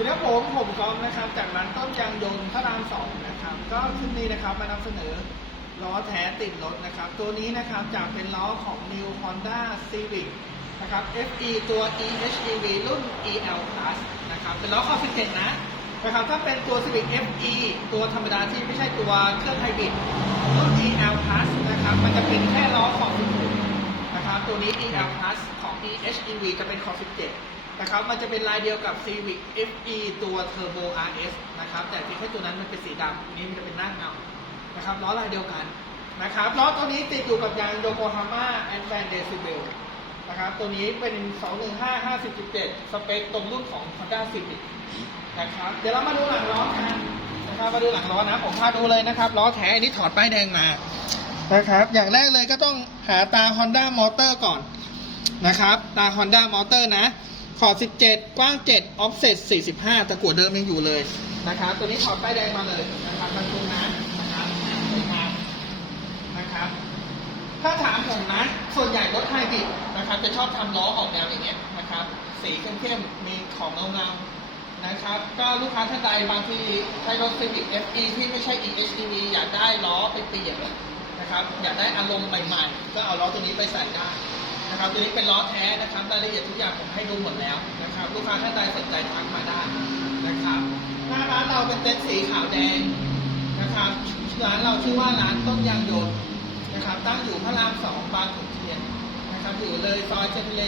สวัสดีครับผมผมกอฟนะครับจากร้านต้นยางยนต์พระรามสองนะครับ ก็คลิปนี้นะครับมานำเสนอล้อแท้ติดรถนะครับ ตัวนี้นะครับจากเป็นล้อของ New Honda Civic นะครับ FE ตัว EHEV รุ่น EL Plus นะครับเป็นล้อคอฟิเจ็นะนะครับถ้าเป็นตัว Civic FE ตัวธรรมดาที่ไม่ใช่ตัวเครื่องไฮบริดรุ่น EL Plus นะครับมันจะเป็นแค่ล้อของ16นะครับตัวนี้ EL Plus ของ EHEV จะเป็นคอฟิเจ็นะครับ มันจะเป็นลายเดียวกับ Civic FE ตัว Turbo RS นะครับ แต่เพียงแค่ตัวนั้นมันเป็นสีดำอันนี้มันจะเป็นหน้าเงา นะครับ ล้อลายเดียวกันนะครับล้อตัวนี้ติดอยู่กับยางโยโกฮาม่าแอนแฟนเดซิเบลนะครับ ตัวนี้เป็น 215 50.7 สเปคตรงรุ่นของ Honda Civic นะครับ เดี๋ยวเรามาดูหลังล้อกันนะครับมาดูหลังล้อนะ ผมพาดูเลยนะครับ ล้อแท้อันนี้ถอดป้ายแดงมา นะครับ อย่างแรกเลยก็ต้องหาตา Honda Motor ก่อน นะครับ ตา Honda Motor นะ ขอ 17 กว้าง 7 offset 45 ตะกั่วเดิมยังอยู่เลยนะครับ ตัวนี้ถอดป้ายแดงมาเลยนะครับบรรทุกนะนะครับนะครับ ถ้าถามผมนะ ส่วนใหญ่รถไฮบริดนะครับ จะชอบทำล้อออกแนวอย่างเงี้ยนะครับ สีเข้มๆ มีของเงาๆนะครับ ก็ลูกค้าท่านใดบางทีใช้รถ Civic FE ที่ไม่ใช่ EHEV อยากได้ล้อไปเปลี่ยนนะครับ อยากได้อารมณ์ใหม่ๆ ก็เอาล้อตัวนี้ไปใส่ได้ นะครับตัวนี้เป็นล้อแท้นะครับรายละเอียดทุกอย่างผมให้ดูหมดแล้วนะครับ ลูกค้าท่านใดสนใจทักมาได้นะครับหน้าร้านเราเป็นเต็นท์สีขาวแดงนะครับร้านเราชื่อว่าร้านต้นยางยนต์นะครับ ตั้งอยู่พระรามสองบางขุนเทียนนะครับ อยู่เลยซอยเจนเล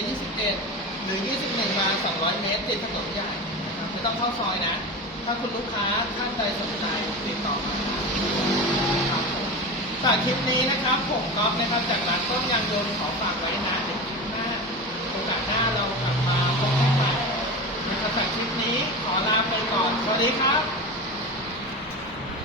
21 หรือ 21มาง200 เมตรติดถนนใหญ่นะครับไม่ต้องเข้าซอยนะ ถ้าคุณลูกค้าท่านใดสนใจติดต่อมาได้ครับผมฝากคลิปนี้นะครับ ผมก๊อฟนะครับจากร้านต้นยางยนต์ขอฝากไว้นะ ดีครับ